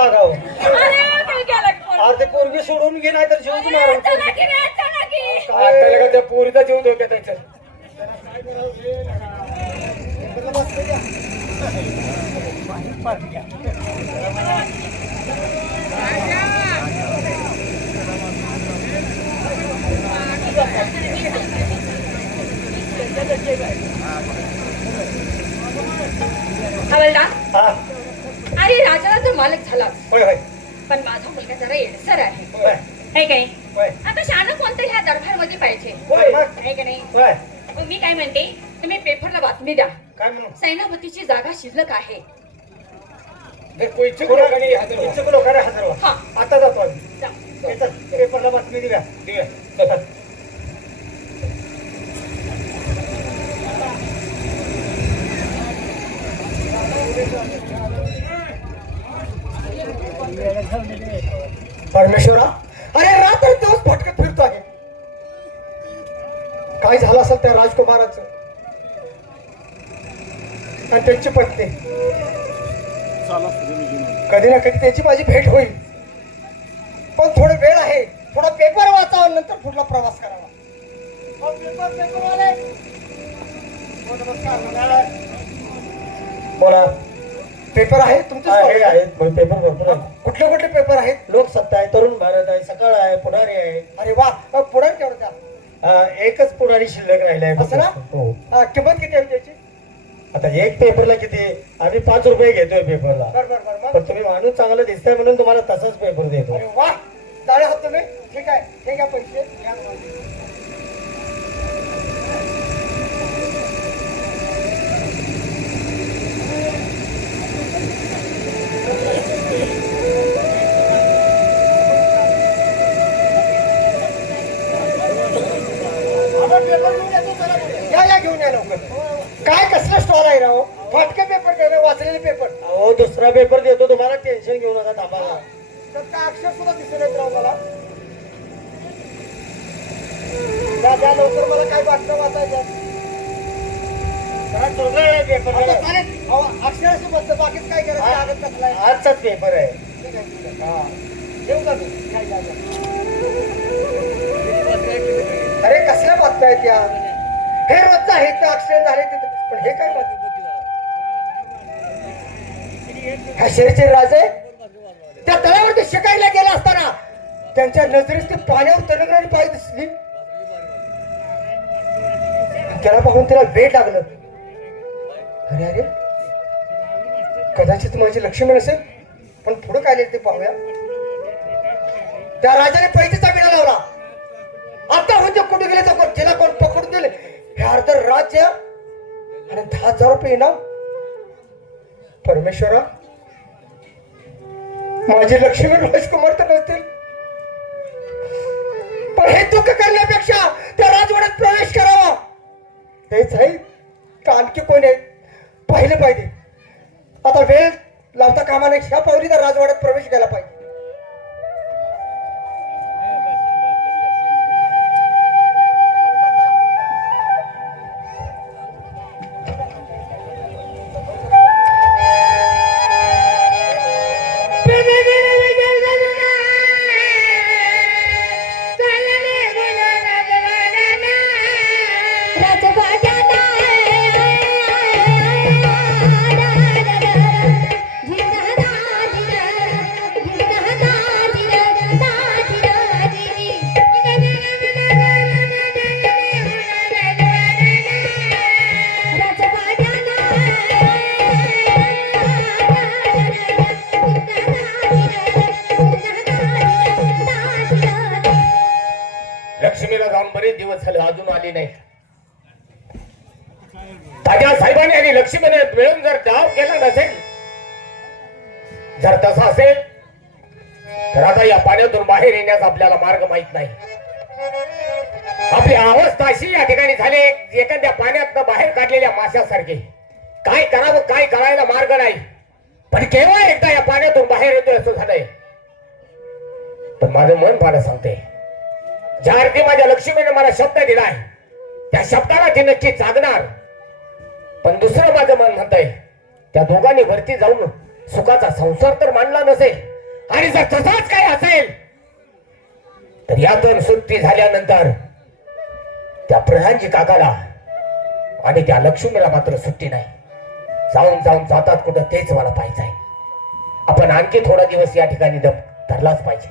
लागाव. काय केलं अरे ते पोरगी सोडून घे नाही तर जीव मारून चला की रे, चला की. आता लगा त्या पोरीचा जीव धोक्यात त्याच्यात. हवलदार, हा अरे राजाला तर मालक झाला, होय होय पण माझा मुलगा जरा येडसर आहे. होय हे काय होय आता शाळा कोणतं ह्या दरबारमध्ये पाहिजे होय मग आहे का नाही? होय मग मी काय म्हणते, तुम्ही पेपरला बातमी द्या, काय म्हणून सैनापतीची जागा शिल्लक आहे. इच्छुक लोकांनी हजर व्हा. इच्छुक लोकांना हजर व्हा. हा. आता जातो आम्ही. जा. हे चल, पेपरला बातमी दिव्या दिव्या चल. परमेश्वरा, अरे रात्र दिवस भटकत फिरतो आहे. काय झालं असेल त्या राजकुमाराचं आणि त्यांची पत्नी. कधी ना कधी त्याची माझी भेट होईल, पण थोडा वेळ आहे. थोडा पेपर वाचावा, नंतर पुढला प्रवास करावा. बोला, पेपर आहे तुमचे? आहेत पेपर भरपूर आहे. कुठले कुठले पेपर आहेत? लोकसत्ता आहे, तरुण भारत आहे, सकाळ आहे, पुढारी आहे. अरे वा, पुढारी केवढं द्या? एकच पुढारी शिल्लक राहिलाय. असं ना? किंमत किती आहे त्याची? आता एक पेपरला किती? आम्ही 5 रुपये घेतोय पेपरला. पण तुम्ही माणूस चांगलं दिसताय म्हणून तुम्हाला तसाच पेपर देतो. अरे वा, चालेल आहात तुम्ही. ठीक आहे, हे घ्या पैसे. या घेऊन या लवकर. काय कसला स्टॉल आहे राव? फाटके पेपर द्या, वाचलेले पेपर. अहो दुसरा पेपर देतो तुम्हाला, टेन्शन घेऊ नका. थांबा, काय अक्षर सुद्धा दिसून येत राव मला. द्या लवकर, मला काय बातम्या वाचायच्या. अक्षराशी बद्दल बाकीच काय करायचं? आजचाच पेपर आहे. ठीक आहे, ठीक आहे. येऊ का मी? अरे कसल्या बातम्या आहेत या? हे रोजचं आहे, ते ऍक्सिडेंट झाले तिथे. पण हे काय बातमी? ह्या शेरचे राजे त्या तळ्यावरती शिकायला गेला असताना त्यांच्या नजरेस ते पाण्यावर तरंगणारी पाय दिसली. त्याला पाहून त्याला वेळ लागलं. अरे अरे, कदाचित माझी लक्ष्मी नसेल. पण पुढे काय ते पाहूया. त्या राजाने पैसेचा विडा लावला. आता म्हणजे कुठे गेले तर ज्याला कोण पकडून दिले हे अर्ध राज्य आणि 10,000 रुपये इनाम. परमेश्वरा, माझी लक्ष्मी राजकुमार तर नसतील, पण हे दुःख करण्यापेक्षा त्या राजवाड्यात प्रवेश करावा. तेच आहे का आणखी कोण आहे पाहिलं पाहिजे. आता वेळ लावता कामा नये. ह्या पावली त्या राजवाड्यात प्रवेश केला पाहिजे. लक्ष्मीला जाऊन बरेच दिवस झाले, अजून आली नाही. ताज्या साहेबांनी आणि लक्ष्मीने मिळून जर डाव केला नसेल, जर तसा असेल तर आता या पाण्यातून बाहेर येण्याचा आपल्याला मार्ग माहित नाही. आपली अवस्था अशी या ठिकाणी झाली, एखाद्या पाण्यातनं बाहेर काढलेल्या माशासारखे. काय करावं काय करायला मार्ग नाही. पण केव्हा एकदा या पाण्यातून बाहेर येतोय असं झालंय. पण माझं मन मला सांगते, ज्या अर्थी माझ्या लक्ष्मीने मला शब्द दिलाय त्या शब्दाला ती नक्की जागणार. पण दुसरं माझं मन म्हणतंय, त्या दोघांनी वरती जाऊन सुखाचा संसार तर मांडला नसेल, आणि जर तसाच काही असेल तर यातून सुट्टी झाल्यानंतर त्या प्रधानजी काकाला आणि त्या लक्ष्मीला मात्र सुट्टी नाही. जाऊन जाऊन जातात कुठं तेच मला पाहिजे आहे. आपण आणखी थोडा दिवस या ठिकाणी धरलाच पाहिजे.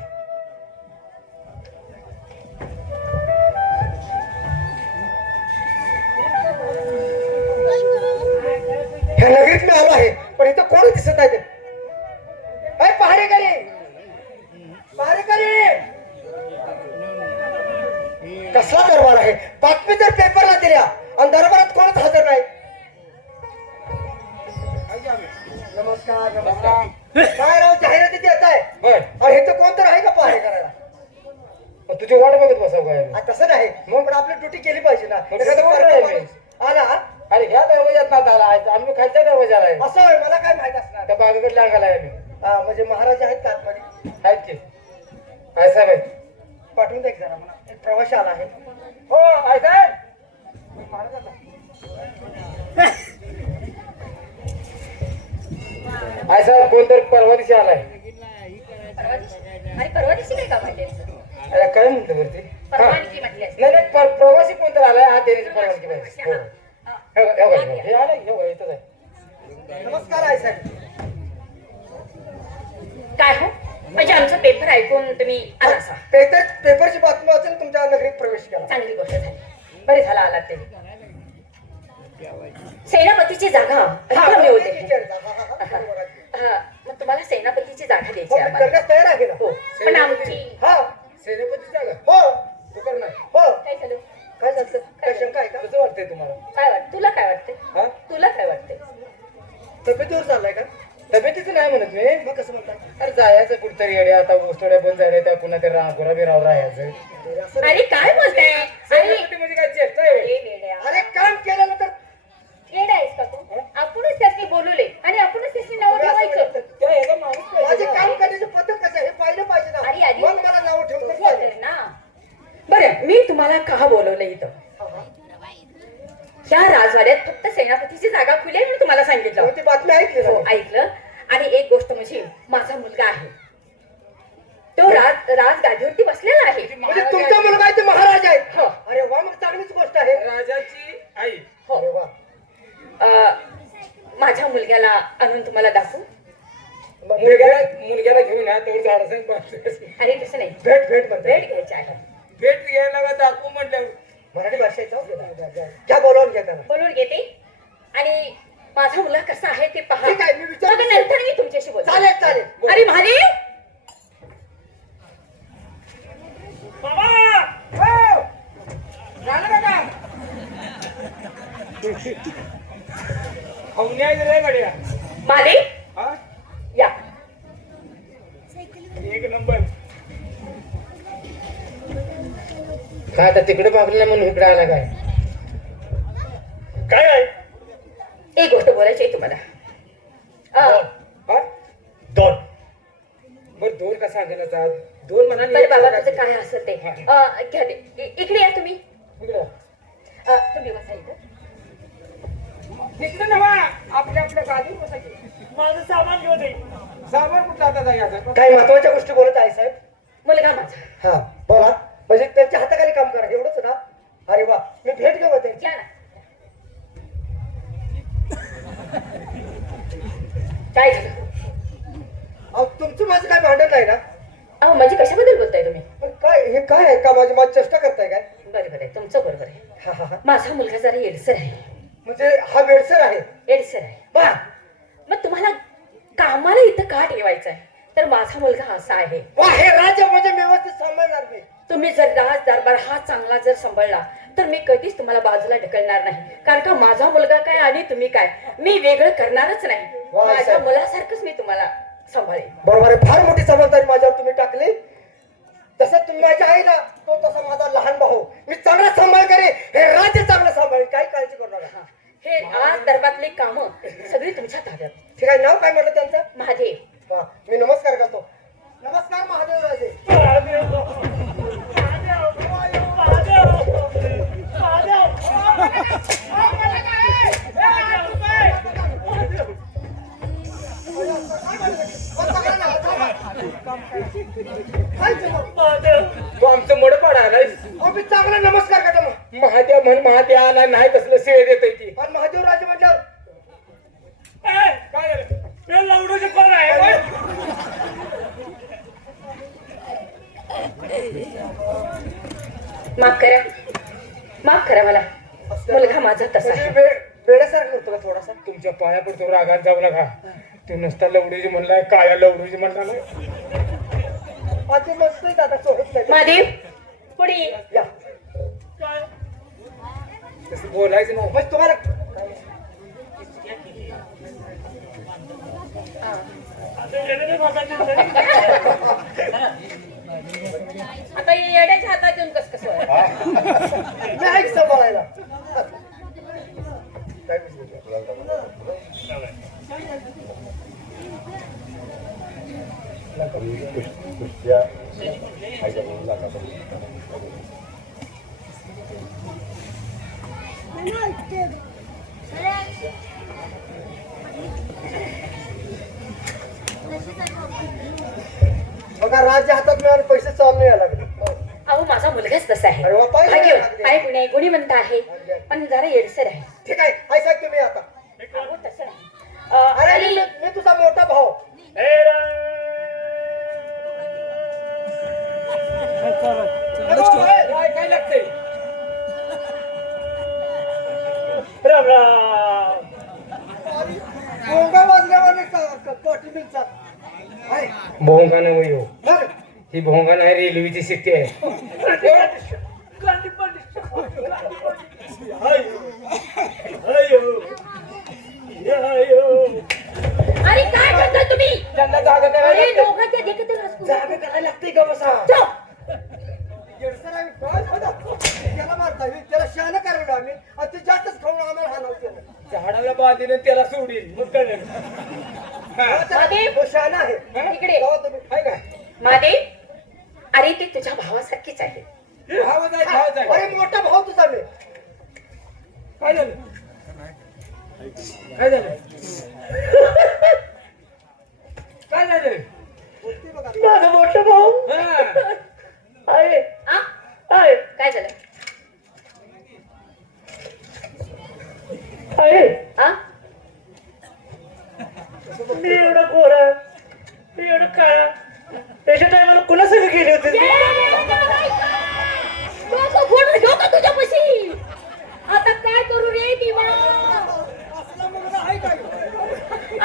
ह्या नगरीत मी आलो आहे पण इथं कोण दिसत नाही. ते पहारेकरी पहारेकरी कसला दरबार आहे. बातमी जर पेपरला दिल्या आणि दरबारात कोणच हजर नाही. नमस्कार नमस्कार. काय राव जाहिराती देत आहे आणि इथं कोण तर आहे का पहारे करायला. तुझी वाट बघत बसाव काय? तसं नाही मग पण आपली ड्युटी केली पाहिजे ना. एखादं कोण परत आहे माणूस आला अरे ह्या दरवाजात ना आला आम्ही खालच्या दरवाजाला आहे. असं आहे, मला काय माहित असणार. त्या बागेकडे लागायला आहे आम्ही. म्हणजे महाराज आहेत का आतमध्ये. आहेत की काय साहेब आहेत? पाठवून द्या एक जरा मला. एक प्रवासी आला आहे. हो आहे साहेब. आहे साहेब कोणतरी परवा दिवशी आलाय. परवा दिवशी काय काम आहे? अरे काय म्हणतो वरती? परवानगी म्हटली असते. नाही नाही प्रवासी कोणतरी आलाय. हा देण्याची परवानगी पाहिजे. हो. हे आलं इथंच आहे. नमस्कार आहे साहेब. काय हो म्हणजे आमचा पेपर ऐकून तुम्ही आला असा. पेपरची बातमी वाचून तुमच्या नगरीत प्रवेश केला. चांगली गोष्ट झाली. बरे झाला आलात ते. सेनापतीची जागा रिकामी होते. मग तुम्हाला सेनापतीची जागा द्यायची आहे आम्हाला. करण्यास तयार आहे ना. हो पण आमची हा सेनापती जागा हो तू कर नाही. हो. काय झालं? काय झालं? काय शंका आहे का? कसं वाटतंय तुम्हाला? काय वाटत? तुला काय वाटते? हा तुला काय वाटते? तब्येतीवर चाललाय का? तब्येतीचं नाही म्हणत मी. मग कसं म्हणताय? अरे जायचं कुठतरी येड्या आता उस्तोड्या बंद झाल्या त्या पुन्हा ते गुराबीराव राहायचं. असं अरे काय बोलताय? सेनापती म्हणजे काय चेष्टा आहे? अरे वेड्या. अरे काम केलं तर वेडा आहेस का तू? आपणच त्याची बोलवले आणि आपणच त्याची नाव ठेवायचं. त्या ह्याचा माणूस पाहिजे माझे ना. काम करण्याची पद्धत कसं आहे हे पाहिलं पाहिजे अरे ना. आधी- मग मला नाव ठेवून हो पाहिजे. तर ना. बरं मी तुम्हाला का बोलवलं इथं? ह्या राजवाड्यात फक्त सेनापतीची जागा खुली आहे म्हणून तुम्हाला सांगितलं. मग ती बातमी ऐकली हो ना. ऐकलं. आणि एक गोष्ट म्हणजे माझा मुलगा आहे तो राजगादीवरती बसलेला आहे. म्हणजे तुमचा मुलगा आहे ते महाराज आहेत. हो. अरे वा मग चांगलीच गोष्ट आहे. राजाची आई. हो. अरे वा. माझ्या मुलग्याला आणून तुम्हाला दाखवू. मुलग्याला घेऊन या तेवढं झाड अरे तसं नाही. भेट भेट म्हणते. भेट घ्यायची आहे. भेट घ्यायला का दाखवू म्हटलं. मराठी भाषेचा घ्या बोलावून घ्या त्याला. बोलून घेते आणि माझा मुलगा कसा आहे ते पहा. ठीक आहे मी मग विचार नंतर मी तुमच्याशी बोलते. चालेल चालेल. अरे महादेव महादेव या. एक नंबर. काय आता तिकडे पागलं नाही म्हणून इकडे आला काय? काय आहे? एक गोष्ट बोलायची आहे तुम्हाला. दोन. बर दोन का सांगायला जात? दोन म्हणा. बरं बाबा तुझं काय असेल ते घ्या ते. इकडे या तुम्ही. तुम्ही बसा इथं. तिकडे नवा आपल्या आपल्या गाडीवर बसायचे. माझं सामान घेऊ दे. सामान कुठलं आता जायचं? काही महत्वाच्या गोष्टी बोलत आहे साहेब. मुलगा माझा. हा बोला. म्हणजे त्यांच्या हाताखाली काम करा एवढंच ना. अरे वा मी भेट घेऊ त्यांची. या ना. काय झालं? अहो तुमचं माझं काय भांडण नाही ना. अहो म्हणजे कशाबद्दल बोलताय तुम्ही? पण काय हे काय आहे का माझी चेष्टा करताय काय? बरोबर आहे तुमचं बरोबर आहे. हा हा हा. माझा मुलगा जरा येडसर आहे. म्हणजे हा वेडसर आहे. येडसर आहे. वा मग तुम्हाला कामाला इथं का ठेवायचं आहे? तर माझा मुलगा असा आहे. वा हे राज्य म्हणजे व्यवस्थित सांभाळणार नाही. तुम्ही जर राज दरबार हा चांगला जर सांभाळला तर मी कधीच तुम्हाला बाजूला ढकलणार नाही. कारण का माझा मुलगा काय आणि तुम्ही काय मी वेगळं करणारच नाही. वा, माझ्या साहेब. मुलासारखंच मी तुम्हाला सांभाळेन. बरोबर आहे. फार मोठी जबाबदारी माझ्यावर तुम्ही टाकली. तसं तुम्ही माझ्या आईला तो तसा माझा लहान भाऊ मी चांगला सांभाळ करेन. हे राज्य चांगलं सांभाळेल काही काळजी करू नका. हे राज दरबारातली कामं सगळी तुमच्या ताब्यात. ठीक आहे. नाव काय म्हटलं त्यांचं? महादेव. वा मी नमस्कार करतो. नमस्कार महादेव राजे. तू आमचं मड पडायलाय मी चांगला नमस्कार करतो मग. महादेव म्हण महादेव नाही तसलं शेळ देत ती पण महादेव राजे म्हटल्यावर काय झालं लावडूचे कोण आहे माफ करा मला मुलगा माझा तसा आहे. वेळेसारखं करतो का थोडासा. तुमच्या पाया पडतो रागात जाऊ नका तू नुसता लवडूजी म्हणलाय काया लवडूजी म्हणला नाही माझी मस्त आहे दादा सोडत नाही. महादेव पुढे ये. या तसं बोलायचं नाही मग तुम्हाला आता येड्याच्या हातात येऊन कस मी आहे की सांभाळायला. काय बघा राज्य हातात मिळाले पैसे चालू यायला लागले. अहो माझा मुलगाच तसा आहे. अरे वा, पाहिजे. भाग्य आहे गुणी गुणीवंत आहे पण जरा येडसर आहे. ठीक आहे आई साहेब तुम्ही आता. अहो, तसं नाही. अरे आणि मी तुझा मोठा भाऊ. काय लागतंय राम राम भोंगा वाजल्यावर कोटी मिळतात. भोंगा नाही हो मग ही भोंगा नाही रेल्वेची शिट्टी आहे अरे काय करता तुम्ही? त्यांना जागा अरे करायला लागते. दोघांच्या देखत रस जागा करायला लागते का बसा येडसर आहे. काय झालं? त्याला मारता येईल. त्याला शहाणं करायला आम्ही आणि ते जास्तच खाऊन आम्हाला हाणावं केलं. झाडाला बांधीने त्याला सोडील मग काय झालं? महादेव तो शहाणा आहे. इकडे जावा तुम्ही. आहे काय? महादेव अरे ती तुझ्या भावासारखीच आहे. भावच आहे, भावच आहे. अरे मोठा भाऊ तुझा मी. काय झालं काय झालं काय झालं बोलते बघा. माझा मोठा भाऊ हा. आहे. आ? आहे. काय झालं? आहे. आ? मी एवढा गोरा मी एवढं काळा त्याच्या टायमाला कुणा सगळं गेले होते डोकं फोडून घेऊ का तुझ्यापाशी? आता काय करू रे देवा? असला मुलगा आहे काय?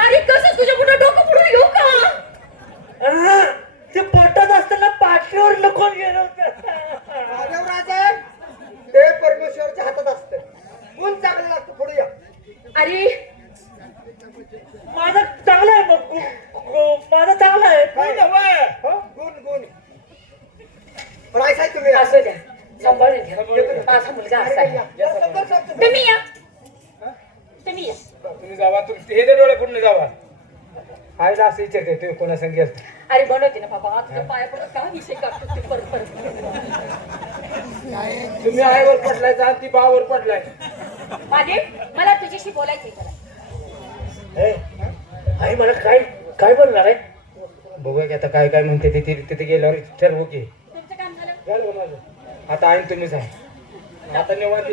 अरे कसं तुझ्या पुढे डोकं फोडून घेऊ का? ते पोटात असताना पाठीवर लपून गेलं होतं महादेव राजे ते परमेश्वराच्या हातात असतं. गुण चांगलं लागतं. पुढे या. अरे माझा चांगला आहे माझा चांगला आहे गुण गुण. पण आई साहेब तुम्ही या. असू द्या सांभाळून घ्या. माझा मुलगा असा आहे. या समोर सांगतो. तुम्ही या तुम्ही या. तुम्ही जावा तुमचे हे डोळे पूर्ण जावा आईला असं विचारते तुम्ही कोणा संगेल अरे बनवते ना बाबा तुझ्या पाया पडत का विषय काढतो ते परत परत. तुम्ही आईवर पडलाय आणि ती बावर पडलाय माझे मला तुझ्याशी बोलायचंय जरा. आई मला काय काय बोलणार आहे बघूया की आता काय काय म्हणते ते तिथे गेल्यावर ठरवू की तुमचं काम झालं? झालं माझं आता आई तुम्हीच आहे आता निवांत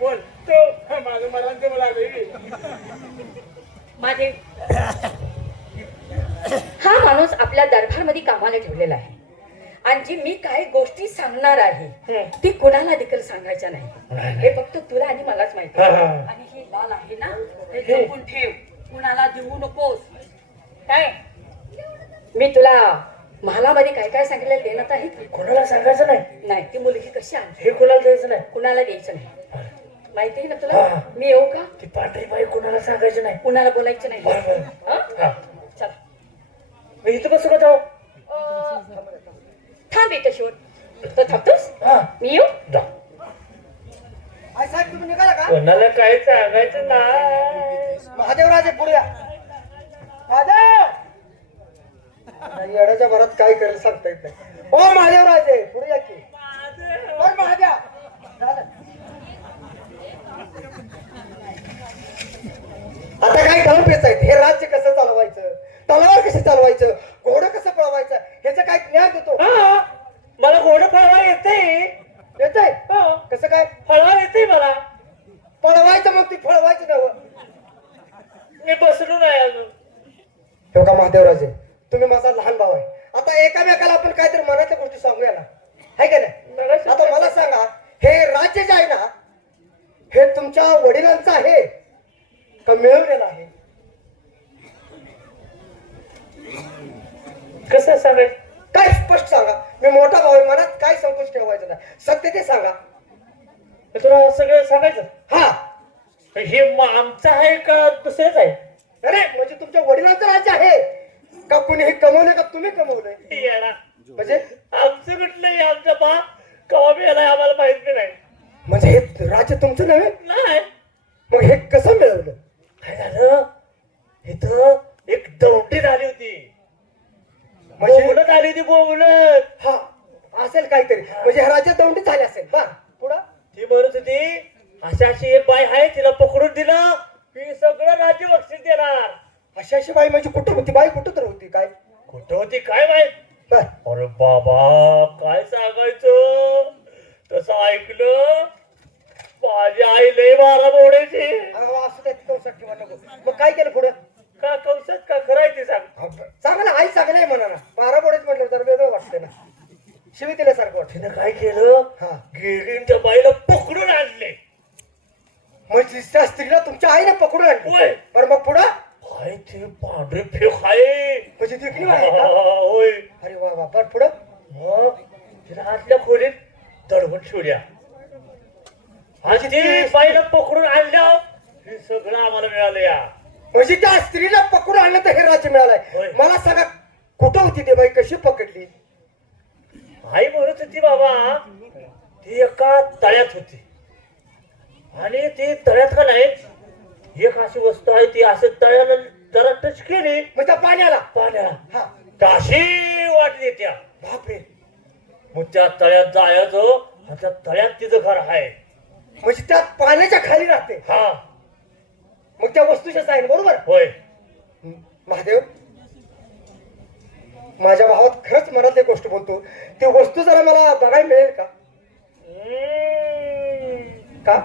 बोल तो माझं मरण ते मला माझे हा माणूस आपल्या दरबारमध्ये कामाला ठेवलेला आहे आणि जी मी काही गोष्टी सांगणार आहे ती कुणाला देखील सांगायच्या नाही. हे फक्त तुला आणि मलाच माहिती आहे. आणि हे लाल आहे ना हे जपून ठेव कुणाला देऊ नकोस. काय मी तुला महालामध्ये काय काय सांगितलेलं देण्यात आहे कोणाला सांगायचं नाही नाही. ती मुलगी कशी आहे हे कोणाला द्यायचं नाही कुणाला द्यायचं नाही. माहिती आहे ना तुला? मी येऊ का? ती पांढरी बाई कोणाला सांगायचं नाही कुणाला बोलायचं नाही. बरोबर. हं? चल मग इथं कसं का जाऊ थांब येतो शेवट तो थांबतोस मी येऊ. जा आई साहेब तुम्ही निघाला का? कोणाला काही सांगायचं नाही महादेव राजे पुढे या. महादेव नाही, येड्याच्या भरात काय करेल सांगता येत नाही. ओ महादेव राजे पुढे या की. पण महादेव झालं. आता काय धाव पेच आहेत. हे राज्य कसं चालवायचं तलवार कशी चालवायचं घोडं कसं पळवायचं ह्याचं काय ज्ञान देतो. हा, मला घोडं पळवा येते. येतंय कसं काय फळवा येते मला. पळवायचं मग ती फळवायची नव. मी बसलो नाही अजून. हो का महादेवराजे, तुम्ही माझा लहान भाऊ आहे. आता एकामेकाला आपण काहीतरी मनातल्या गोष्टी सांगूया ना, आहे का नाही. आता मला सांगा, हे राज्य जे आहे ना, हे तुमच्या वडिलांचं आहे का मिळवलेलं आहे. कसं सांगायचं. काय स्पष्ट सांगा. मी मोठा भाऊ आहे, मनात काय संकोच ठेवायचं नाही, सत्य ते सांगा. तुला सगळं सांगायचं. हा हे आमचं आहे का दुसरेच आहे. अरे म्हणजे तुमच्या वडिलांचं राज्य आहे का कुणी हे कमवले का तुम्ही कमवलंय. म्हणजे आमचं कुठलंही आमचा बाप कवा मिळालाय आम्हाला माहिती नाही. म्हणजे हे राज्य तुमचं नव्हे. नाही. मग हे कसं मिळवलं. काय झालं, इथं एक दौंडी झाली होती. म्हणजे बोलत आली होती बोलत. हा असेल काहीतरी. म्हणजे ह्या राज्यात दौंडी झाली असेल. बा पुढं ती म्हणत होती अशी अशी एक बाई आहे, तिला पकडून दिलं की सगळं राज्य बक्षीस देणार. अशी अशी बाई म्हणजे कुठं होती. बाई कुठं तर होती. काय कुठं होती काय माहित. बर. अरे बाबा काय सांगायचं. तसं ऐकलं माझी आई लय बारा बोडायची. असं त्या कौसात ठेवा नको. मग काय केलं पुढं. का कौशात का खरं आहे ते सांग. चांगलं आई चांगलं आहे म्हणा ना. बारा बोडेच म्हटलं तर वेगळं वाटतं ना. शिवी दिल्यासारखं वाटतं. तिनं काय केलं, हा गिरींच्या बाईला पकडून आणले. म्हणजे त्या स्त्रीला तुमच्या आईने पकडून आणली. होय. बरं मग पुढं काय ते पांढरे फेक आहे. म्हणजे देखील आहे का? होय. अरे वा वा. बरं पुढं मग तिला आतल्या खोलीत दडवून ठेवल्या. आणि ती बाईला पकडून आणल्या. हे सगळं आम्हाला मिळालं या. म्हणजे त्या स्त्रीला पकडून आणलं तर हे राज्य मिळालंय. होय. मला सांगा कुठं होती ते बाई, कशी पकडली. आई म्हणत होती बाबा ती एका तळ्यात होती. आणि ती तळ्यात का नाही एक अशी वस्तू आहे, ती असं तळ्याला जरा टच केली मग त्या पाण्याला पाण्याला हा काशी वाट देत्या. बापरे. मग त्या तळ्यात जायचं आणि त्या तळ्यात तिचं घर आहे. म्हणजे त्या पाण्याच्या खाली राहते. हा मग त्या वस्तूच्या साईन बरोबर. होय. महादेव माझ्या भावात खरंच मनातली गोष्ट बोलतो. ती वस्तू जरा मला बघायला मिळेल का. का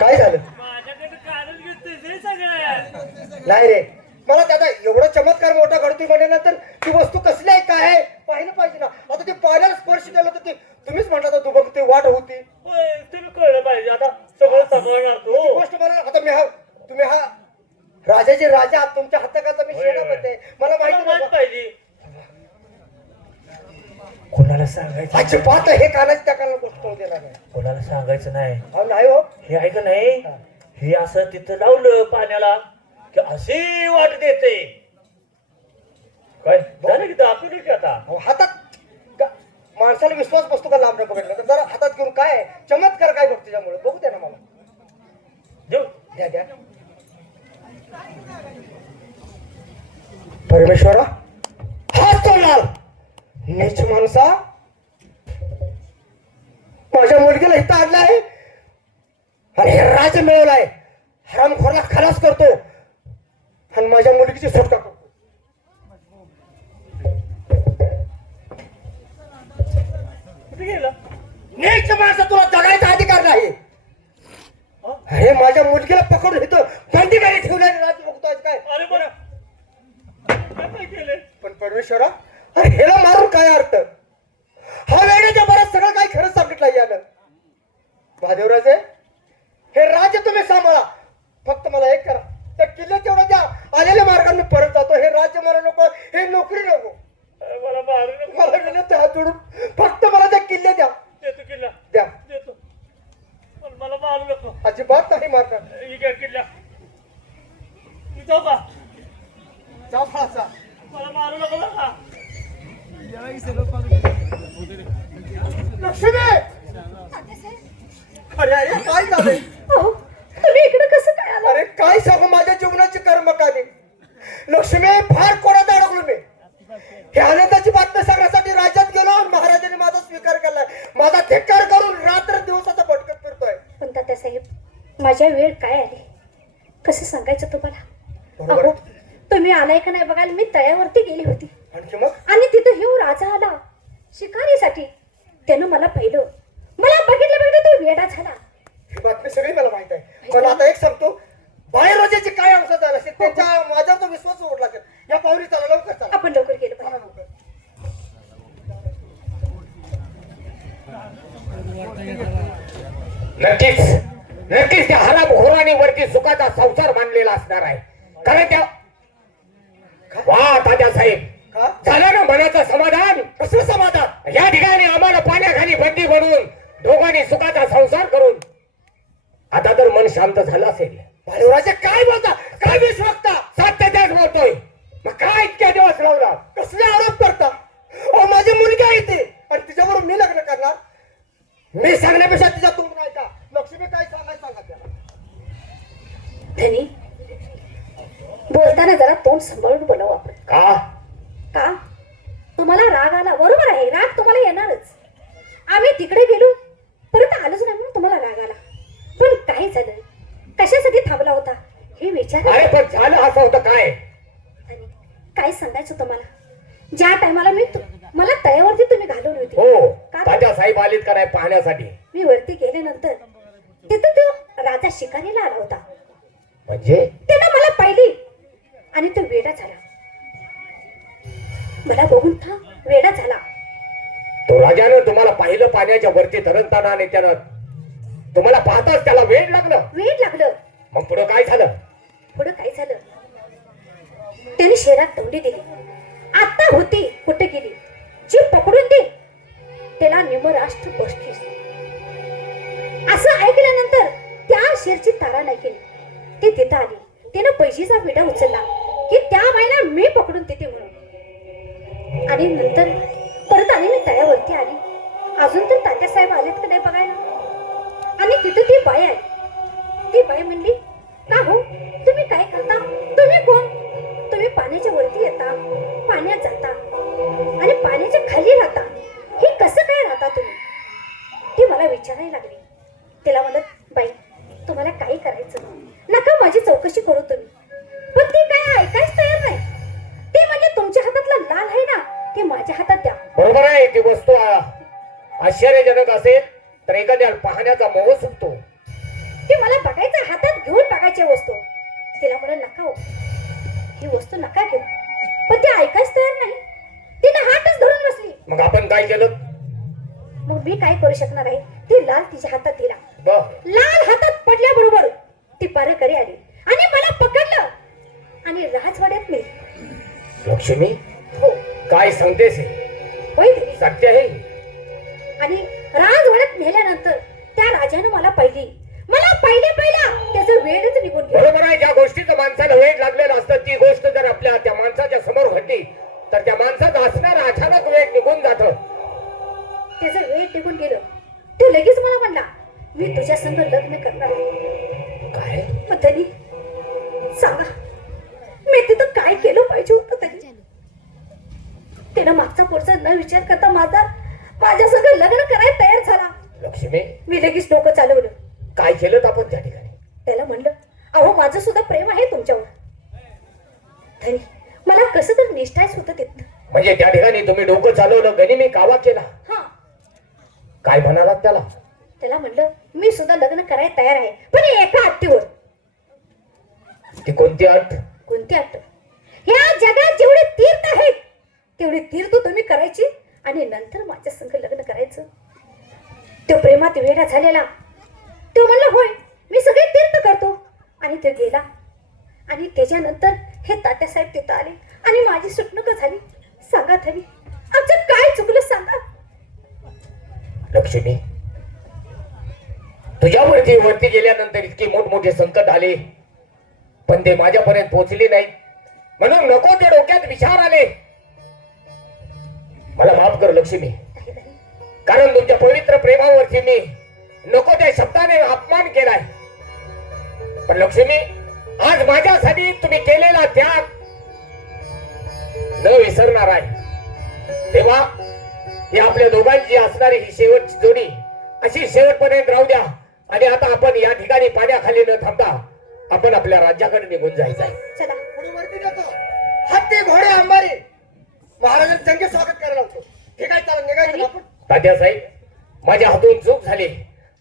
काय झालं. माझ्याकडे काढून घेतोय सगळं. नाही रे, मला त्याचा एवढा चमत्कार मोठा घडतोय म्हणल्यानंतर ती वस्तू कसली आहे काय आहे पाहिलं पाहिजे ना. आता ते पाण्याला स्पर्श केला तर ते तुम्हीच म्हणता तू बघ ते वाट होती. होय, तुम्ही कळलं पाहिजे. आता सगळं सांगणार ती तो. गोष्ट मला आता तुम्ही हा राजाचे राजा आहात. तुमच्या हाताखालचा मी होय, सेनापती आहे. मला माहिती माहित नव्हतं. पाहिजे. कोणाला सांगायचं अजिबात हे कानाची त्या कानाला गोष्ट होऊ देणार नाही. कोणाला सांगायचं नाही. अहो नाही हो. हे आहे का नाही, हे असं तिथं लावलं पाण्याला की अशी वाट देते. काय झालं की दाखवली की आता. अहो, माणसाला विश्वास बसतो का लांब पकडलं तर जरा हातात घेऊन काय आहे? चमत्कार काय बघ त्याच्यामुळे बघू द्या ना मला. देऊ. द्या द्या. परमेश्वरा हात तोडणार नीच माणसा. माझ्या मुलगीला इथं आणलं आहे आणि हे राज्य मिळवलं आहे. हरामखोरला खलास करतो आणि माझ्या मुलगीची सुटका करतो. कुठे गेलं. नीच माणसा तुला जगायचा अधिकार नाही. अरे माझ्या मुलगीला पकडून इथं बंदीखाली ठेवल्याने राज्य बघतोय काय. अरे बरं काय केलं. पण परमेश्वरा अरे ह्याला मारून काय अर्थ. हा वेळेच्या बराच सगळं काही खरंच सांगितलं यानं. महादेवराजे हे राज्य तुम्ही सांभाळा. फक्त मला एक करा, त्या किल्ले तेवढं द्या. आलेल्या मार्गाने परत जातो. हे राज्य मला नको, हे नोकरी नको. मला मारू नको. मला विनंती हात जोडून फक्त मला त्या किल्ले द्या. देतो किल्ला. द्या. देतो पण मला मारू नको. अजिबात नाही मारणार. ही घ्या किल्ला. मी जाऊ का. जा फासा. मला मारू नको बरं का. लक्ष्मी अरे अरे काय झालंय. हो, तुम्ही इकडे कसं काय आला. अरे काय सांगू माझ्या जीवनाची कर्मकाली. लक्ष्मी फार कोणात अडकलो मी. हे आनंदाची बातमी सांगण्यासाठी राज्यात गेलो आणि महाराजांनी माझा स्वीकार केलाय. माझा धिक्कार करून रात्र दिवसाचा भटकत फिरतोय. पण तात्यासाहेब माझ्या वेळ काय आली कसं सांगायचं तुम्हाला. बरोबर. अहो, तुम्ही आलाय का नाही बघायला मी तयार होती आणखी मग आणि तिथं हे राजा आला शिकारीसाठी. त्यानं मला पाहिलं, मला बघितलं तो वेडा झाला. ही बातमी सगळी मला माहित आहे. पण आता एक सांगतो, बाहेर रोजाचे काय अंश झाला असेल त्यांच्या माझ्यावर तो विश्वास उडला असेल. या पाहुरी चला लवकर चला. आपण लवकर गेलो चला पाहिजे. लवकर. नक्कीच नक्कीच त्या हरामखोराने वरती सुखाचा संसार मानलेला असणार आहे. कारण त्या वा तात्यासाहेब, का झालं ना मनाचं समाधान. कसलं समाधान? या ठिकाणी आम्हाला पाण्याखाली बंदी बनवून दोघांनी सुखाचा संसार करून आता तर मन शांत झालं असेल. भालेराजे काय बोलता? काय विश्वासता? सत्य तेच बोलतोय. मग काय इतक्या दिवस लावला? कसले आरोप करता? अहो माझी मुलगी आहे ती आणि तिच्याबरोबर मी लग्न करणार. मी सांगण्यापेक्षा तिच्या तुम्ही नाही का लक्ष्मी काय सांगायचं सांगा त्याला. धनी, बोलताना जरा तोंड सांभाळून बोलावं आपण. का का तुम्हाला राग आला? बरोबर आहे, राग तुम्हाला येणारच. आम्ही तिकडे गेलो परत आलोच नाही म्हणून तुम्हाला राग आला. पण काय झालं, कशासाठी थांबला होता हे विचार. अरे पण झालं असं होतं काय? काय सांगायचं तुम्हाला? ज्या टायमाला मला तळ्यावरती तुम्ही घालवली होती. हो, का? तात्यासाहेब आलीत का नाही पाहण्यासाठी? मी वरती गेल्यानंतर तिथं तो राजा शिकारीला आला होता. म्हणजे त्यानं मला पाहिली आणि तो वेडा झाला. मला बघून था वेडा झाला. तो राजानं तुम्हाला पाहिलं पाण्याच्या वरती तरंगताना आणि त्यानं तुम्हाला पाहताच त्याला वेळ लागलं. वेड लागलं. मग पुढे काय झालं? पुढं काय झालं, त्याने शहरात तोंडी दिली. आता होती कुठे गेली, जी पकडून दे त्याला निमराष्ट्र बक्षीस. असं ऐकल्यानंतर त्या शेरची तारा नाही केली. ती तिथं आली, तिनं पैशीचा विडा उचलला की त्या बाईला मी पकडून देते म्हणून. आणि नंतर परत आली, मी तळ्यावरती आली. अजून तर तात्यासाहेब आलेत का नाही बघायला. आणि तिथं ती बाई आहे. ती बाई म्हणली, का हो तुम्ही काय करता? तुम्ही कोण? तुम्ही पाण्याच्या वरती येता, पाण्यात जाता आणि पाण्याच्या खाली राहता. हे कसं काय राहता तुम्ही? ती मला विचारायला लागली. तिला म्हणत, बाई तुम्हाला काही करायचं नका, माझी चौकशी करू तुम्ही. पण ती काय ऐकायच तयार नाही. ते म्हणजे तुमच्या हातातला लाल आहे ना, ते माझ्या हातात द्या. बरोबर आहे. ती वस्तू आश्चर्यजनक असेल तर एखाद्या पाहण्याचा मोह सुटतो. ती मला बघायचं, हातात घेऊन बघायची वस्तू. तिला म्हणून नका हो, ही वस्तू नका घेऊ. पण ती ऐकायच तयार नाही. तिने हातच धरून बसली. मग आपण काय केलं? मग मी काय करू शकणार आहे? ती लाल तिच्या हातात दिला. बर, लाल हातात पडल्याबरोबर ती पारेकरी आली आणि मला पकडलं आणि राजवाड्यात नेली. लक्ष्मी हो, काय सांगतेस? होय दिली. सत्य आहे. आणि राजवाड्यात नेल्यानंतर त्या राजानं मला पाहिली. मला पहिला त्याचं वेळच निघून गेलं. बरोबर आहे. ज्या गोष्टीचं माणसाला वेळ लागलेलं असतं ती गोष्ट जर आपल्या त्या माणसाच्या समोर घडली तर त्या माणसाचं असणार अचानक वेळ निघून जातं. त्याचं वेळ निघून गेलं. तो लगेच मला म्हणला, मी तुझ्या संग लग्न करणार आहे. काय? मग त्यांनी सांगा, मी तिथं काय केलं पाहिजे होतं त्यांनी? त्यानं मागचा पुढचा न विचार करता माझ्या संग लग्न करायला तयार झाला. लक्ष्मी मी लगेच डोकं चालवलं. काय केलं आपण त्या ठिकाणी? त्याला म्हणलं, अहो माझं सुद्धा प्रेम आहे तुमच्यावर. धनी, मला कसं तर निष्ठायच होतं तिथं. म्हणजे त्या ठिकाणी तुम्ही डोकं चालवलं, गनिमी कावा केला. हा, काय म्हणालात त्याला? त्याला म्हणलं, मी सुद्धा लग्न करायला तयार आहे, पण एका अट्टीवर. ती कोणती अट? कोणती अट? ह्या जगात जेवढे तीर्थ आहेत तेवढे तीर्थ तुम्ही करायची आणि नंतर माझ्या संग लग्न करायचं. तो प्रेमात वेडा झालेला. तो म्हणला, होय मी सगळे तीर्थ करतो. आणि तो गेला. आणि त्याच्यानंतर हे तात्यासाहेब तिथं आले आणि माझी सुटणूक झाली. सांगा धनी, आमचं काय चुकलं सांगा. लक्ष्मी, तुझ्यावरती वरती गेल्यानंतर इतके मोठमोठे संकट आले पण ते माझ्यापर्यंत पोहोचले नाही म्हणून नको ते डोक्यात विचार आले. मला माफ कर लक्ष्मी, कारण तुमच्या पवित्र प्रेमावरती मी नको त्या शब्दाने अपमान केलाय. पण लक्ष्मी, आज माझ्यासाठी तुम्ही केलेला त्याग न विसरणार आहे. तेव्हा ही आपल्या दोघांची असणारी ही शेवटची जोडी अशी शेवटपर्यंत राहू द्या. आणि आता आपण या ठिकाणी पाण्याखाली न थांबता आपण आपल्या राज्याकडे निघून जायचं आहे. चला. पुढे वरती जातो. हत्ती घोडे अंबारी महाराजांचं जंगी स्वागत करायला होतो. ठीक आहे, चला निघायचं ना आपण. तात्यासाहेब, माझ्या हातून चूक झाली.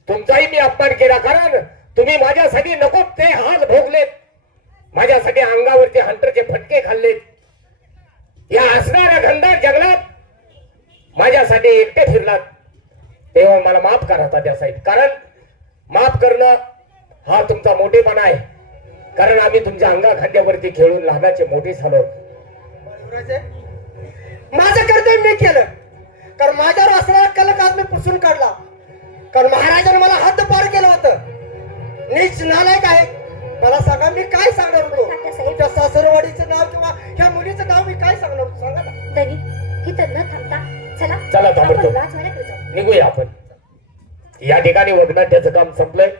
तुमचाही मी अपमान केला, कारण तुम्ही माझ्यासाठी नको ते हाल भोगलेत, माझ्यासाठी अंगावरती हंटरचे फटके खाल्लेत. या असणाऱ्या घनदाट जंगलात माझ्यासाठी एकटे फिरलात, तेव्हा मला माफ करा तात्यासाहेब. कारण माफ करणं हा तुमचा मोठेपणा आहे. कारण आम्ही तुमच्या अंगा खांद्यावरती खेळून लहानाचे मोठे झालो. युवराज आहे, माझं कर्तव्य मी केलं, कारण माझ्यावर असणारा कलंक आज मी पुसून काढला. कारण महाराजांनी मला हद्द पार केलं होतं. नीच नालायक आहे. मला सांगा, मी काय सांगणार होतो? तुमच्या सासरवाडीचं नाव किंवा ह्या मुलीचं नाव मी काय सांगणार होतो? सांगा ना. दनी इथं न थांबता चला चला, ताबडतोब आपण राजवाड्याकडे जाऊ. निघूया आपण. या ठिकाणी वगनाट्याचं काम संपलंय.